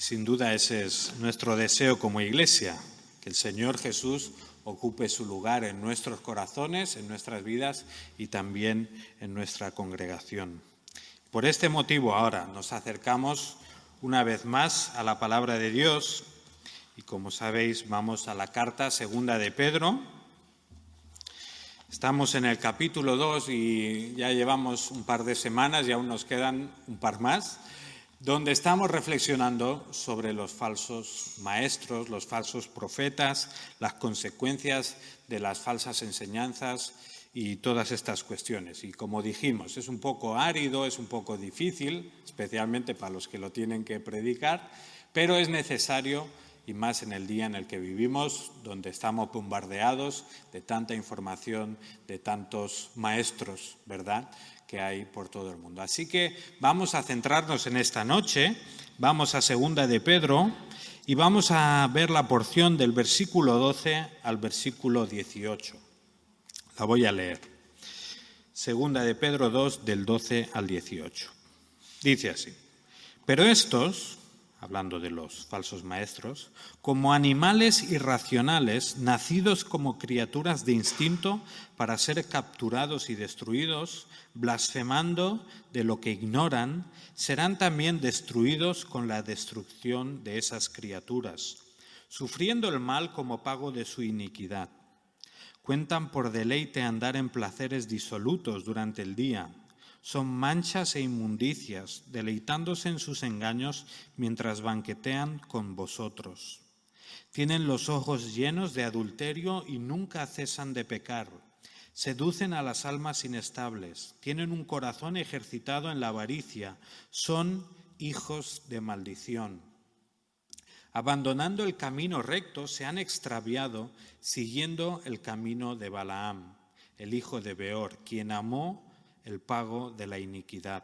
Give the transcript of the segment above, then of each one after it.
Y sin duda ese es nuestro deseo como Iglesia, que el Señor Jesús ocupe su lugar en nuestros corazones, en nuestras vidas y también en nuestra congregación. Por este motivo ahora nos acercamos una vez más a la palabra de Dios y como sabéis vamos a la carta segunda de Pedro. Estamos en el capítulo 2 y ya llevamos un par de semanas y aún nos quedan un par más, donde estamos reflexionando sobre los falsos maestros, los falsos profetas, las consecuencias de las falsas enseñanzas y todas estas cuestiones. Y como dijimos, es un poco árido, es un poco difícil, especialmente para los que lo tienen que predicar, pero es necesario, y más en el día en el que vivimos, donde estamos bombardeados de tanta información, de tantos maestros, ¿verdad?, que hay por todo el mundo. Así que vamos a centrarnos en esta noche, vamos a segunda de Pedro y vamos a ver la porción del versículo 12 al versículo 18. La voy a leer. Segunda de Pedro 2, del 12 al 18. Dice así: pero estos, hablando de los falsos maestros, como animales irracionales, nacidos como criaturas de instinto para ser capturados y destruidos, blasfemando de lo que ignoran, serán también destruidos con la destrucción de esas criaturas, sufriendo el mal como pago de su iniquidad. Cuentan por deleite andar en placeres disolutos durante el día. Son manchas e inmundicias, deleitándose en sus engaños mientras banquetean con vosotros. Tienen los ojos llenos de adulterio y nunca cesan de pecar. Seducen a las almas inestables. Tienen un corazón ejercitado en la avaricia. Son hijos de maldición. Abandonando el camino recto, se han extraviado siguiendo el camino de Balaam, el hijo de Beor, quien amó el pago de la iniquidad.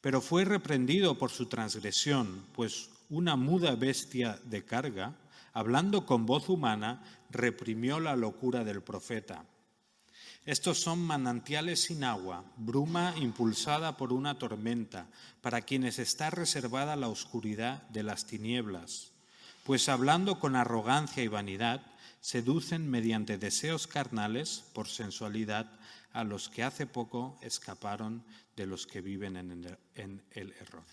Pero fue reprendido por su transgresión, pues una muda bestia de carga, hablando con voz humana, reprimió la locura del profeta. Estos son manantiales sin agua, bruma impulsada por una tormenta, para quienes está reservada la oscuridad de las tinieblas. Pues hablando con arrogancia y vanidad, seducen mediante deseos carnales, por sensualidad, a los que hace poco escaparon de los que viven en el error.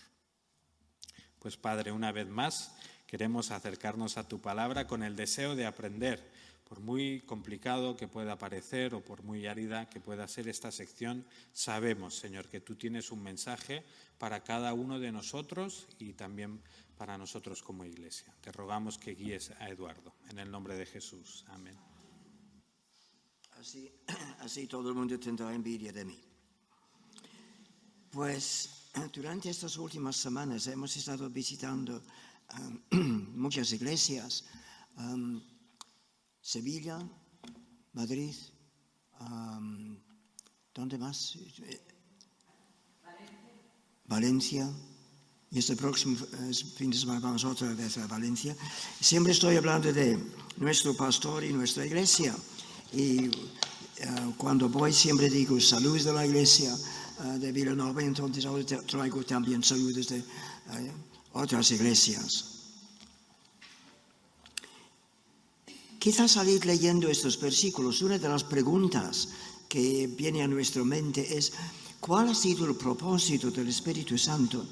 Pues Padre, una vez más queremos acercarnos a tu palabra con el deseo de aprender, por muy complicado que pueda parecer o por muy árida que pueda ser esta sección. Sabemos, Señor, que tú tienes un mensaje para cada uno de nosotros y también para nosotros como Iglesia. Te rogamos que guíes a Eduardo, en el nombre de Jesús. Amén. Así todo el mundo tendrá envidia de mí. Pues durante estas últimas semanas hemos estado visitando muchas iglesias, Sevilla, Madrid, ¿dónde más? Valencia. Y este próximo fin de semana vamos otra vez a Valencia. Siempre estoy hablando de nuestro pastor y nuestra iglesia. Y cuando voy siempre digo saludos de la iglesia de Vilanova, entonces ahora traigo también saludos de otras iglesias. Quizás al ir leyendo estos versículos, una de las preguntas que viene a nuestra mente es: ¿cuál ha sido el propósito del Espíritu Santo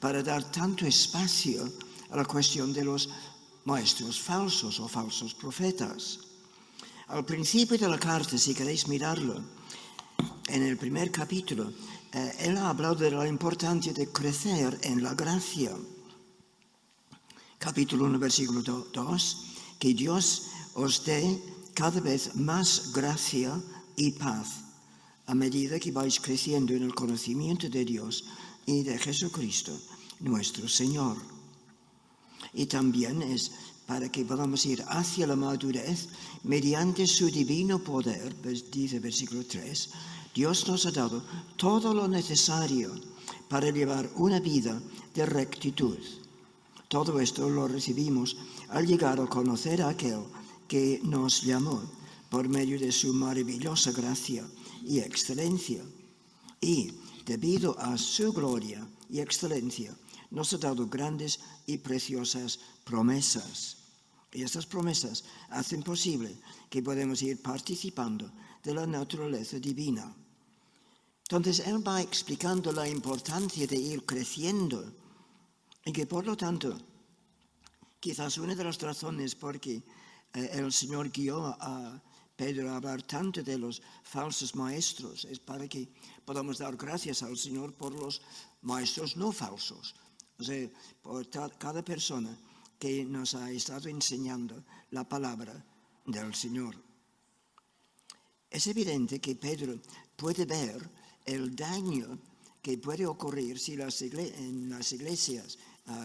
para dar tanto espacio a la cuestión de los maestros falsos o falsos profetas? Al principio de la carta, si queréis mirarlo, en el primer capítulo, él ha hablado de la importancia de crecer en la gracia. Capítulo 1, versículo 2, que Dios os dé cada vez más gracia y paz a medida que vais creciendo en el conocimiento de Dios y de Jesucristo, nuestro Señor. Y también es para que podamos ir hacia la madurez mediante su divino poder, dice versículo 3, Dios nos ha dado todo lo necesario para llevar una vida de rectitud. Todo esto lo recibimos al llegar a conocer a aquel que nos llamó por medio de su maravillosa gracia y excelencia. Y debido a su gloria y excelencia, nos ha dado grandes y preciosas promesas. Y estas promesas hacen posible que podamos ir participando de la naturaleza divina. Entonces, él va explicando la importancia de ir creciendo y que, por lo tanto, quizás una de las razones por que el Señor guió a Pedro a hablar tanto de los falsos maestros es para que podamos dar gracias al Señor por los maestros no falsos. O sea, por cada persona que nos ha estado enseñando la palabra del Señor. Es evidente que Pedro puede ver el daño que puede ocurrir si en las iglesias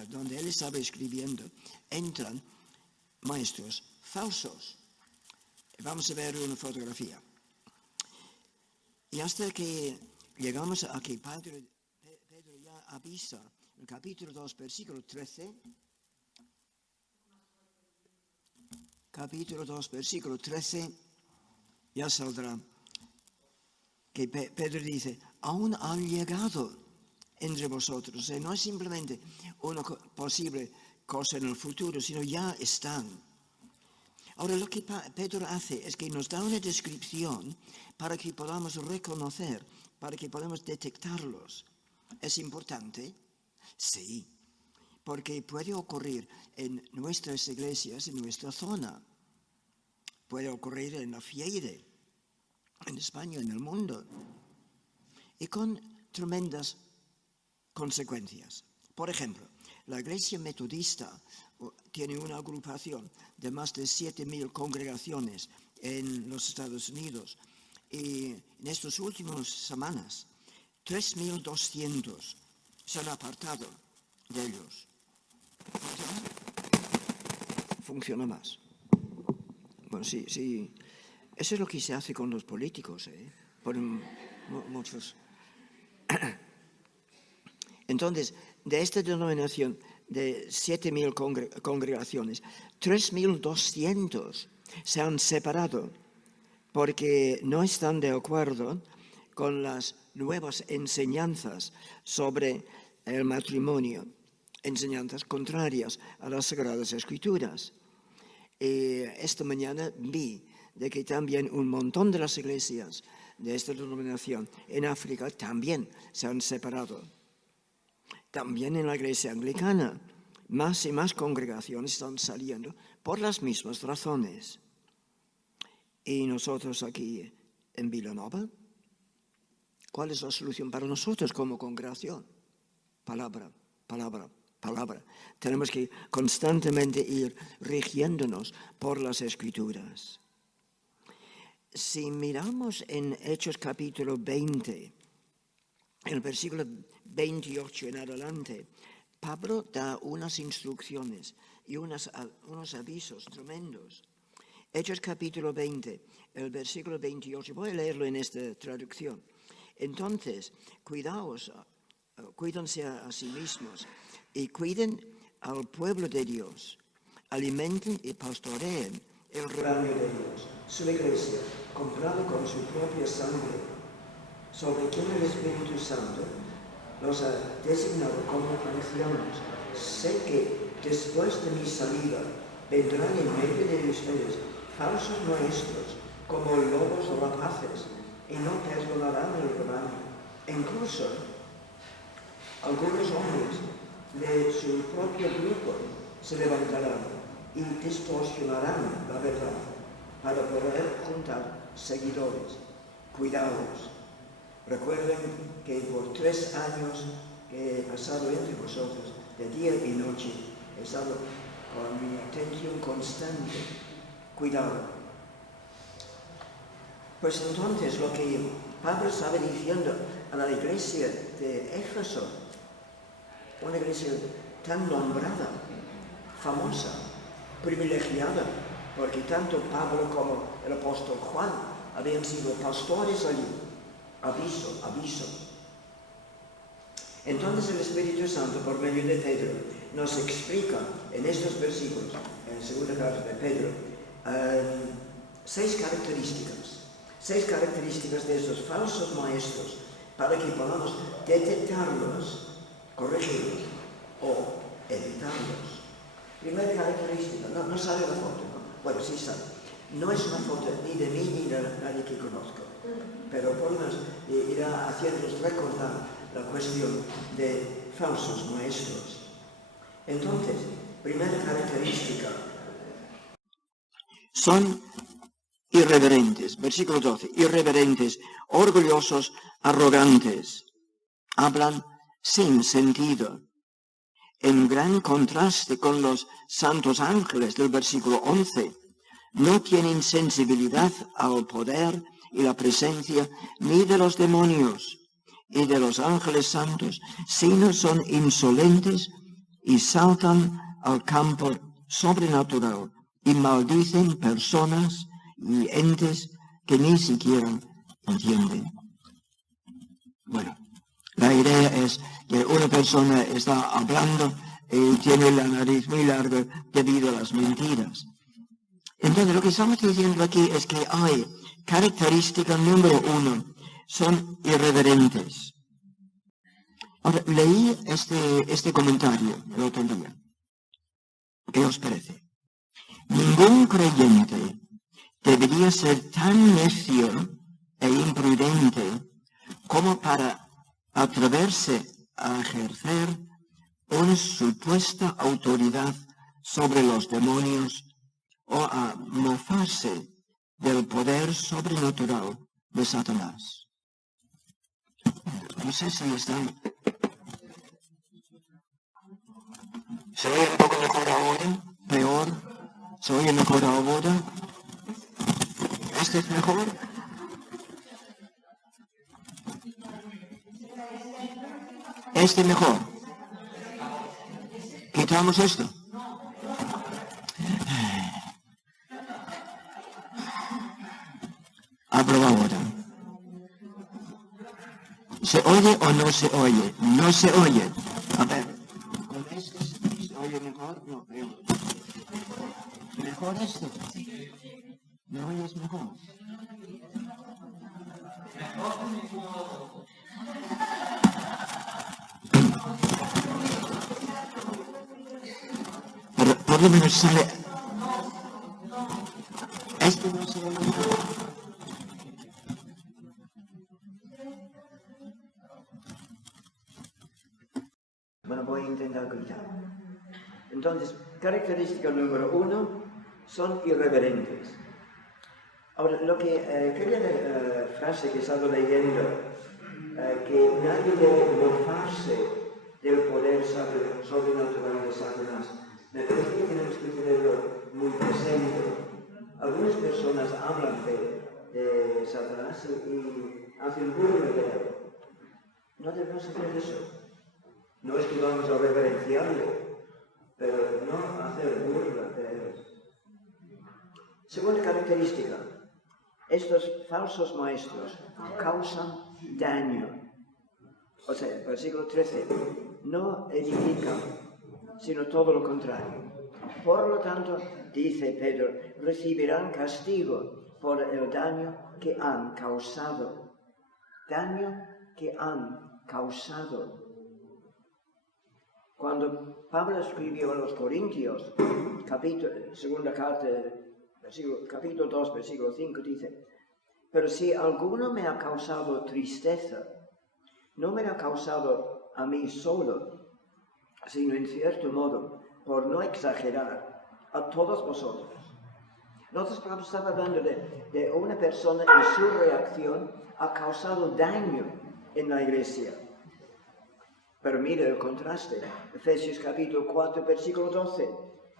donde él estaba escribiendo entran maestros falsos. Vamos a ver una fotografía. Y hasta que llegamos a que Pedro ya avisa, en el capítulo 2, versículo 13, capítulo 2, versículo 13, ya saldrá que Pedro dice, aún han llegado entre vosotros. O sea, no es simplemente una posible cosa en el futuro, sino ya están. Ahora, lo que Pedro hace es que nos da una descripción para que podamos reconocer, para que podamos detectarlos. ¿Es importante? Sí, porque puede ocurrir en nuestras iglesias, en nuestra zona. Puede ocurrir en la Fiede, en España, en el mundo, y con tremendas consecuencias. Por ejemplo, la Iglesia Metodista tiene una agrupación de más de 7.000 congregaciones en los Estados Unidos y en estas últimas semanas 3.200 se han apartado de ellos. Funciona más. Bueno, sí. Eso es lo que se hace con los políticos, por muchos. Entonces, de esta denominación de 7.000 congregaciones, 3.200 se han separado porque no están de acuerdo con las nuevas enseñanzas sobre el matrimonio, enseñanzas contrarias a las Sagradas Escrituras. Esta mañana vi de que también un montón de las iglesias de esta denominación en África también se han separado. También en la iglesia anglicana, más y más congregaciones están saliendo por las mismas razones. Y nosotros aquí en Vilanova, ¿cuál es la solución para nosotros como congregación? Palabra, palabra, palabra. Tenemos que constantemente ir rigiéndonos por las Escrituras. Si miramos en Hechos capítulo 20, en el versículo 28 en adelante, Pablo da unas instrucciones y unos avisos tremendos. Hechos capítulo 20, el versículo 28, voy a leerlo en esta traducción. Entonces, cuídense a sí mismos y cuiden al pueblo de Dios, alimenten y pastoreen el rebaño de Dios, su iglesia, comprado con su propia sangre, sobre quien el Espíritu Santo los ha designado como ancianos. Sé que después de mi salida vendrán en medio de ustedes falsos maestros como lobos rapaces y no perdonarán el rebaño. Incluso algunos hombres de su propio grupo se levantarán y distorsionarán la verdad para poder juntar seguidores. Cuidaos. Recuerden que por 3 años que he pasado entre vosotros, de día y noche, he estado con mi atención constante. Cuidado. Pues entonces lo que Pablo estaba diciendo a la iglesia de Éfeso, una iglesia tan nombrada, famosa, privilegiada, porque tanto Pablo como el apóstol Juan habían sido pastores allí. Aviso. Entonces el Espíritu Santo, por medio de Pedro, nos explica en estos versículos, en la segunda carta de Pedro, 6 características de estos falsos maestros para que podamos detectarlos, corregirlos o editarlos. Primera característica, no sale la foto, ¿no? Bueno, sí sale. No es una foto ni de mí ni de nadie que conozco, pero por lo menos irá haciéndonos recordar la cuestión de falsos maestros. Entonces, primera característica, son irreverentes, versículo 12, irreverentes, orgullosos, arrogantes, hablan sin sentido, en gran contraste con los santos ángeles del versículo 11. No tienen sensibilidad al poder y la presencia ni de los demonios y de los ángeles santos, sino son insolentes y saltan al campo sobrenatural y maldicen personas y entes que ni siquiera entienden. Bueno, la idea es que una persona está hablando y tiene la nariz muy larga debido a las mentiras. Entonces, lo que estamos diciendo aquí es que hay característica número 1, son irreverentes. Ahora, leí este comentario el otro día. ¿Qué os parece? Ningún creyente debería ser tan necio e imprudente como para atreverse a ejercer una supuesta autoridad sobre los demonios o a mofarse del poder sobrenatural de Satanás. No sé si están... ¿Se oye un poco mejor ahora? ¿Peor? ¿Se oye mejor ahora? ¿Este es mejor? ¿Este mejor? ¿Quitamos esto? Abro ahora. ¿Se oye o no se oye? No se oye. A ver, ¿con este se oye mejor? No, peor. ¿Mejor este? ¿Me oyes mejor? Pero por lo menos sale... Este no se oye mejor. Bueno, voy a intentar gritar. Entonces, característica número 1, son irreverentes. Ahora, lo que aquella frase que he estado leyendo, que nadie debe mofarse del poder sobrenatural de Satanás, me parece que tenemos que tenerlo muy presente. Algunas personas hablan de Satanás y hacen burla de él. No debemos hacer eso. No es que vamos a reverenciarle, pero no hacer burla de él. Segunda característica, estos falsos maestros causan daño. O sea, versículo 13, no edifican, sino todo lo contrario. Por lo tanto, dice Pedro, recibirán castigo por el daño que han causado. Daño que han causado. Cuando Pablo escribió a los Corintios, segunda carta, capítulo 2, versículo 5, dice, pero si alguno me ha causado tristeza, no me ha causado a mí solo, sino en cierto modo, por no exagerar, a todos vosotros. Nosotros Pablo estaba hablando de una persona y su reacción ha causado daño en la iglesia. Pero mira el contraste. Efesios capítulo 4, versículo 12.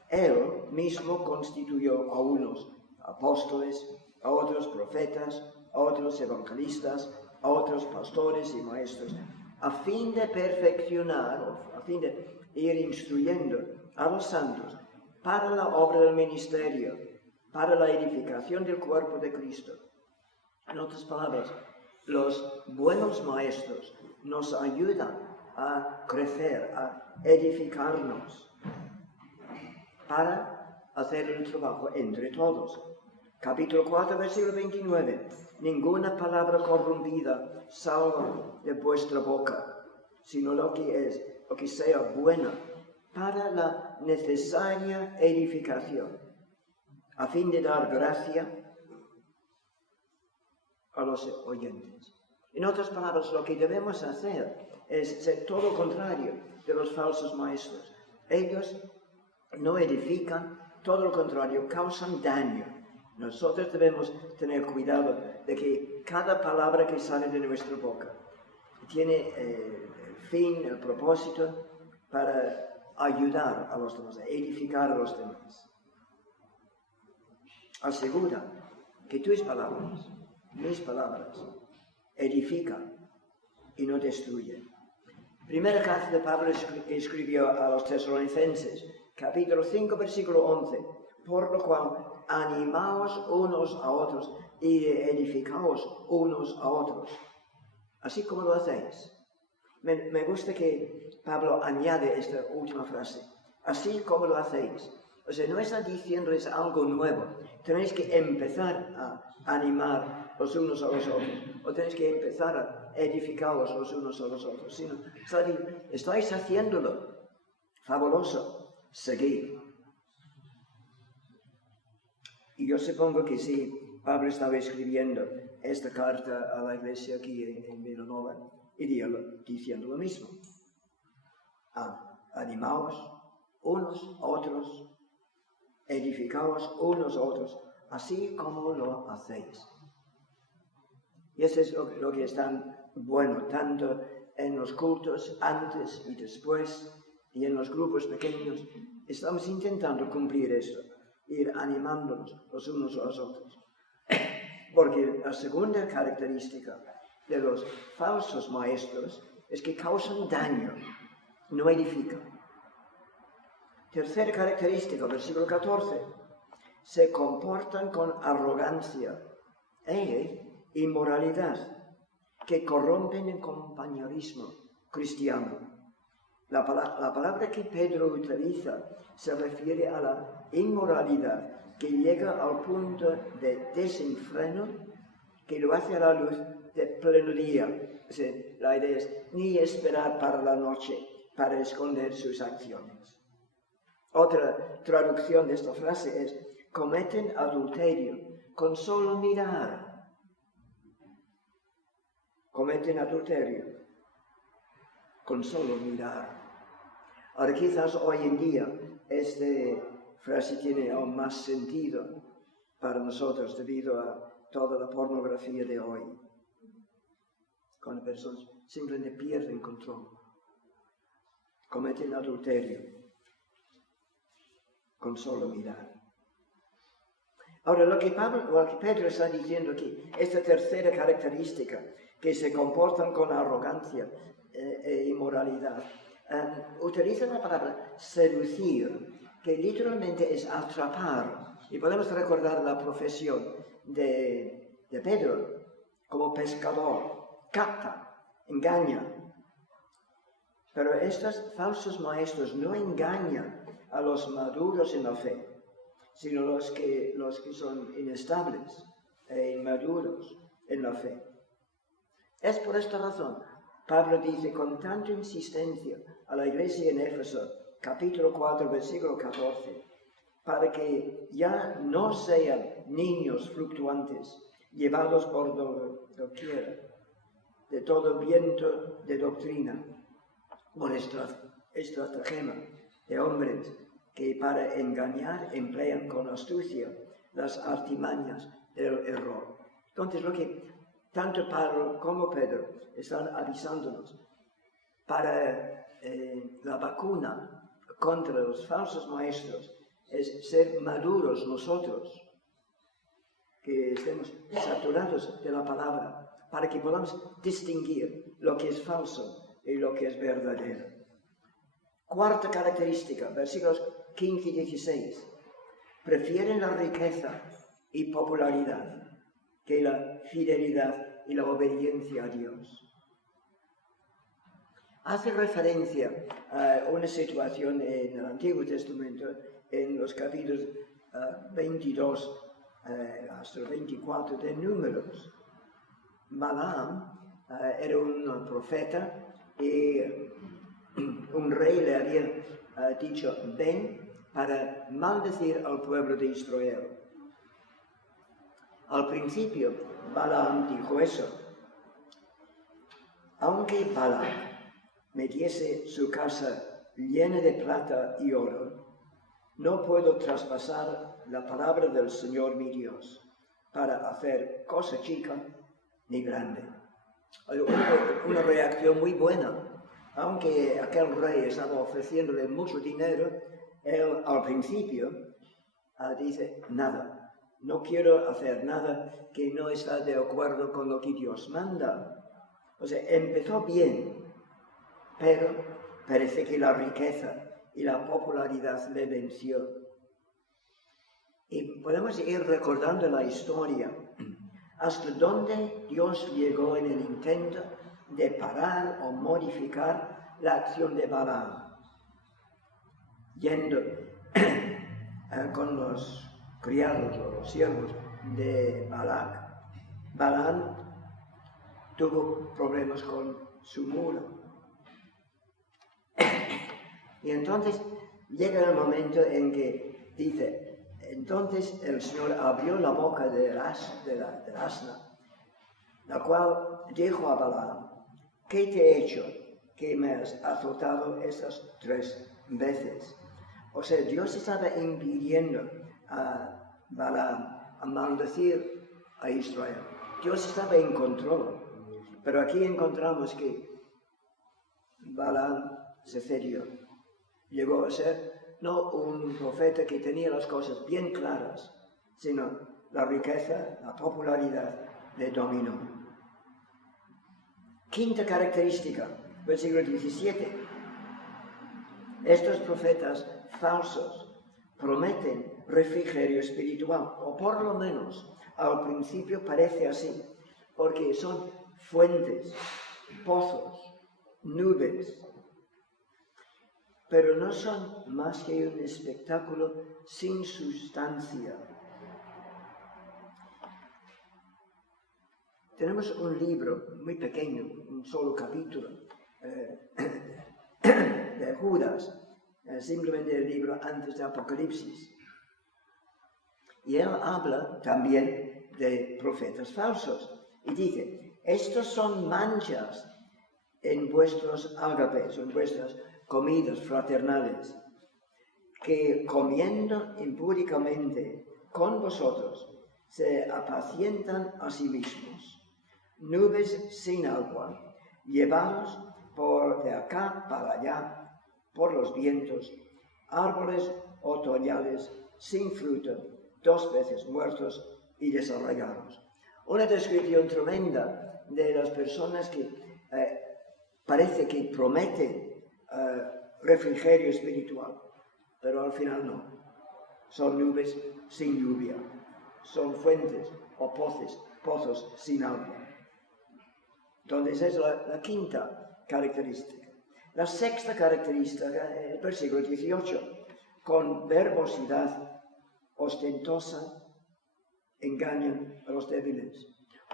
Él mismo constituyó a unos apóstoles, a otros profetas, a otros evangelistas, a otros pastores y maestros, a fin de perfeccionar, a fin de ir instruyendo a los santos para la obra del ministerio, para la edificación del cuerpo de Cristo. En otras palabras, los buenos maestros nos ayudan a crecer, a edificarnos, para hacer el trabajo entre todos. Capítulo 4, versículo 29. Ninguna palabra corrompida salga de vuestra boca, sino lo que es o que sea buena para la necesaria edificación, a fin de dar gracia a los oyentes. En otras palabras, lo que debemos hacer es ser todo lo contrario de los falsos maestros. Ellos no edifican, todo lo contrario, causan daño. Nosotros debemos tener cuidado de que cada palabra que sale de nuestra boca tiene el fin, el propósito para ayudar a los demás, edificar a los demás. Asegura que tus palabras, mis palabras, edifican y no destruyen. Primera carta de Pablo escribió a los tesalonicenses, capítulo 5, versículo 11, por lo cual animaos unos a otros y edificaos unos a otros, así como lo hacéis. Me gusta que Pablo añade esta última frase, así como lo hacéis. O sea, no está diciéndoles algo nuevo. Tenéis que empezar a animar los unos a los otros, o tenéis que empezar a edificaros los unos a los otros, sino estáis haciéndolo. Fabuloso, seguid. Y yo supongo que sí, Pablo estaba escribiendo esta carta a la iglesia aquí en Villanova, y diciendo lo mismo. Animaos unos a otros, edificaos unos a otros, así como lo hacéis. Y eso es lo que es tan bueno, tanto en los cultos antes y después, y en los grupos pequeños. Estamos intentando cumplir esto, ir animándonos los unos a los otros. Porque la segunda característica de los falsos maestros es que causan daño, no edifican. Tercera característica, versículo 14, se comportan con arrogancia e inmoralidad que corrompen el compañerismo cristiano. La palabra que Pedro utiliza se refiere a la inmoralidad que llega al punto de desenfreno que lo hace a la luz de pleno día. O sea, la idea es ni esperar para la noche para esconder sus acciones. Otra traducción de esta frase es, cometen adulterio con solo mirar. Cometen adulterio con solo mirar. Ahora quizás hoy en día esta frase tiene aún más sentido para nosotros debido a toda la pornografía de hoy. Cuando personas simplemente pierden control. Cometen adulterio con solo mirar. Ahora, lo que Pedro está diciendo aquí, esta tercera característica, que se comportan con arrogancia e inmoralidad, utiliza la palabra seducir, que literalmente es atrapar. Y podemos recordar la profesión de Pedro como pescador, capta, engaña. Pero estos falsos maestros no engañan a los maduros en la fe, sino los que son inestables e inmaduros en la fe. Es por esta razón, Pablo dice con tanta insistencia a la iglesia en Éfeso, capítulo 4, versículo 14, para que ya no sean niños fluctuantes, llevados por doquiera, de todo viento de doctrina, por estratagema de hombres que para engañar emplean con astucia las artimañas del error. Entonces, lo que tanto Pablo como Pedro están avisándonos para la vacuna contra los falsos maestros es ser maduros nosotros, que estemos saturados de la palabra, para que podamos distinguir lo que es falso y lo que es verdadero. Cuarta característica, versículos 15 y 16. Prefieren la riqueza y popularidad que la fidelidad y la obediencia a Dios. Hace referencia a una situación en el Antiguo Testamento, en los capítulos 22 hasta el 24 de Números. Balaam era un profeta y un rey le había dicho, ven para maldecir al pueblo de Israel. Al principio, Balaam dijo eso. Aunque Balaam me diese su casa llena de plata y oro, no puedo traspasar la palabra del Señor mi Dios para hacer cosa chica ni grande. Una reacción muy buena. Aunque aquel rey estaba ofreciéndole mucho dinero, él al principio dice, nada, no quiero hacer nada que no está de acuerdo con lo que Dios manda. O sea, empezó bien, pero parece que la riqueza y la popularidad le venció. Y podemos ir recordando la historia, hasta dónde Dios llegó en el intento de parar o modificar la acción de Balaam. Yendo con los criados o los siervos de Balac, Balaam tuvo problemas con su muro. Y entonces llega el momento en que dice, entonces el Señor abrió la boca del asna, la cual dijo a Balaam, ¿qué te he hecho que me has azotado estas 3 veces? O sea, Dios estaba impidiendo a Balaam a maldecir a Israel. Dios estaba en control. Pero aquí encontramos que Balaam se cedió. Llegó a ser no un profeta que tenía las cosas bien claras, sino la riqueza, la popularidad le dominó. Quinta característica, versículo 17. Estos profetas falsos prometen refrigerio espiritual, o por lo menos al principio parece así, porque son fuentes, pozos, nubes, pero no son más que un espectáculo sin sustancia. Tenemos un libro muy pequeño, un solo capítulo, de Judas, simplemente el libro antes de Apocalipsis. Y él habla también de profetas falsos. Y dice, estos son manchas en vuestros ágapes, en vuestras comidas fraternales, que comiendo impúdicamente con vosotros se apacientan a sí mismos. Nubes sin agua, llevados por de acá para allá, por los vientos, árboles otoñales sin fruto, 2 veces muertos y desarraigados. Una descripción tremenda de las personas que parece que prometen refrigerio espiritual, pero al final no. Son nubes sin lluvia, son fuentes o pozos sin agua. Entonces es la quinta característica. La sexta característica, el versículo 18, con verbosidad ostentosa engañan a los débiles,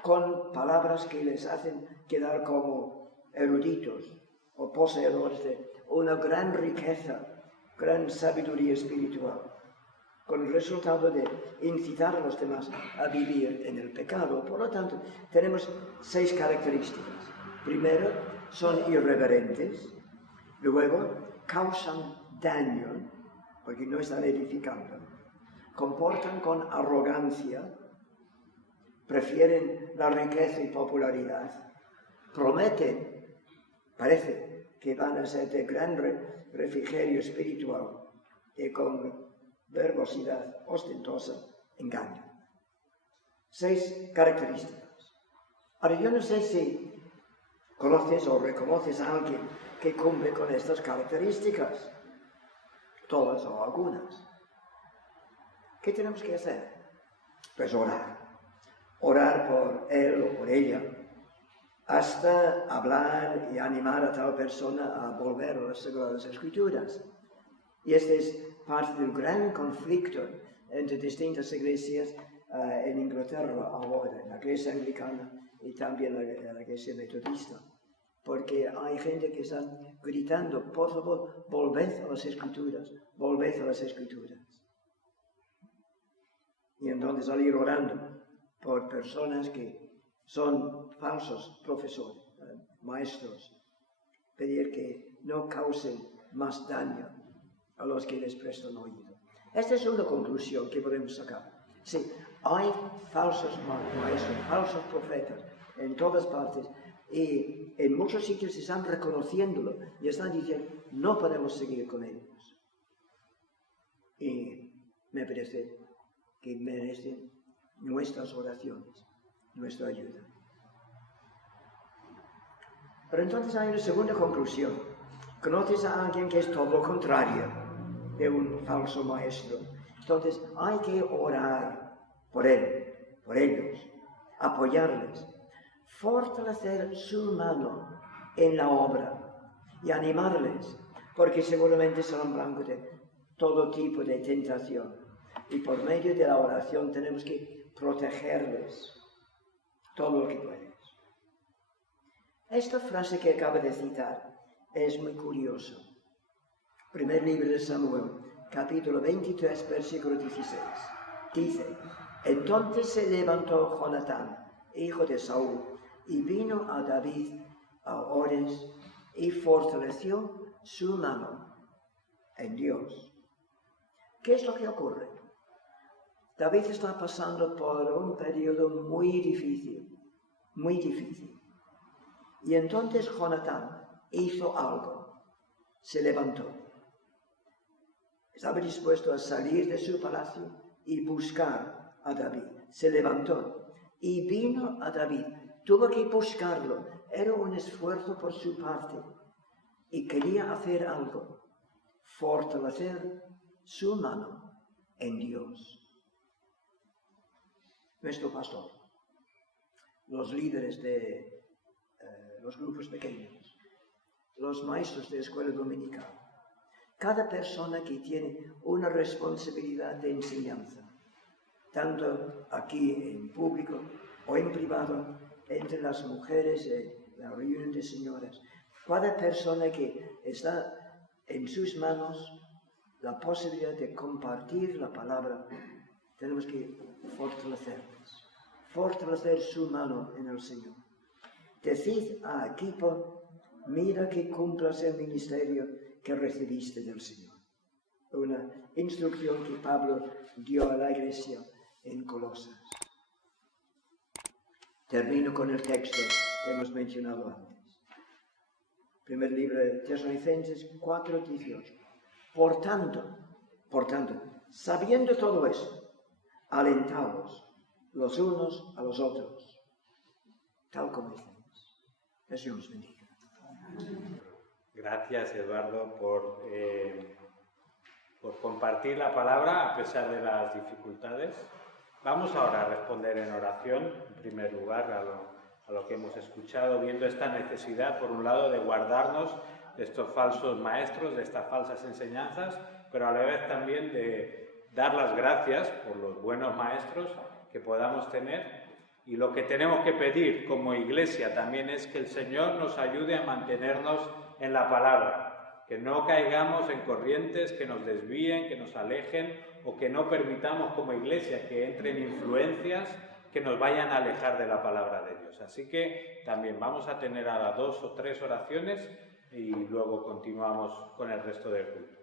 con palabras que les hacen quedar como eruditos o poseedores de una gran riqueza, gran sabiduría espiritual, con el resultado de incitar a los demás a vivir en el pecado. Por lo tanto, tenemos 6 características. Primero, son irreverentes. Luego, causan daño, porque no están edificando. Comportan con arrogancia, prefieren la riqueza y popularidad. Prometen, parece que van a ser de gran refrigerio espiritual y con verbosidad ostentosa, engaño. 6 características. Ahora, yo no sé si conoces o reconoces a alguien que cumple con estas características, todas o algunas. ¿Qué tenemos que hacer? Pues orar. Orar por él o por ella, hasta hablar y animar a tal persona a volver a las Sagradas Escrituras. Y este es parte del gran conflicto entre distintas iglesias en Inglaterra ahora, en la iglesia anglicana y también en la iglesia metodista. porque hay gente que está gritando, por favor, volved a las Escrituras, volved a las Escrituras. Y entonces al ir orando por personas que son falsos profesores, maestros, pedir que no causen más daño a los que les prestan oído. Esta es una conclusión que podemos sacar. Sí, hay falsos maestros, falsos profetas en todas partes, y en muchos sitios están reconociéndolo y están diciendo, no podemos seguir con ellos. Y me parece que merecen nuestras oraciones, nuestra ayuda. Pero entonces hay una segunda conclusión. Conoces a alguien que es todo lo contrario de un falso maestro. Entonces hay que orar por él, por ellos, apoyarles, fortalecer su mano en la obra y animarles, porque seguramente serán blanco de todo tipo de tentación. Y por medio de la oración tenemos que protegerles todo lo que podemos. Esta frase que acabo de citar es muy curiosa. Primer libro de Samuel, capítulo 23, versículo 16. Dice, entonces se levantó Jonatán, hijo de Saúl, y vino a David a Ores y fortaleció su mano en Dios. ¿Qué es lo que ocurre? David está pasando por un periodo muy difícil, muy difícil. Y entonces Jonatán hizo algo, se levantó. Estaba dispuesto a salir de su palacio y buscar a David. Se levantó y vino a David. Tuvo que buscarlo. Era un esfuerzo por su parte. Y quería hacer algo. Fortalecer su mano en Dios. Nuestro pastor, los líderes de los grupos pequeños, los maestros de escuela dominical, cada persona que tiene una responsabilidad de enseñanza, tanto aquí en público o en privado, entre las mujeres, la reunión de señoras, cada persona que está en sus manos la posibilidad de compartir la palabra, tenemos que fortalecerles, fortalecer su mano en el Señor. Decid a Equipo, mira que cumplas el ministerio que recibiste del Señor. Una instrucción que Pablo dio a la iglesia en Colosas. Termino con el texto que hemos mencionado antes. Primer libro de Tesalonicenses 4:18. Por tanto, sabiendo todo eso, alentaos los unos a los otros, tal como hacemos. Que Dios os bendiga. Gracias, Eduardo, por compartir la palabra a pesar de las dificultades. Vamos ahora a responder en oración, en primer lugar, a lo que hemos escuchado, viendo esta necesidad, por un lado, de guardarnos de estos falsos maestros, de estas falsas enseñanzas, pero a la vez también de dar las gracias por los buenos maestros que podamos tener. Y lo que tenemos que pedir como Iglesia también es que el Señor nos ayude a mantenernos en la palabra, que no caigamos en corrientes que nos desvíen, que nos alejen, o que no permitamos como Iglesia que entren influencias que nos vayan a alejar de la palabra de Dios. Así que también vamos a tener ahora 2 o 3 oraciones y luego continuamos con el resto del culto.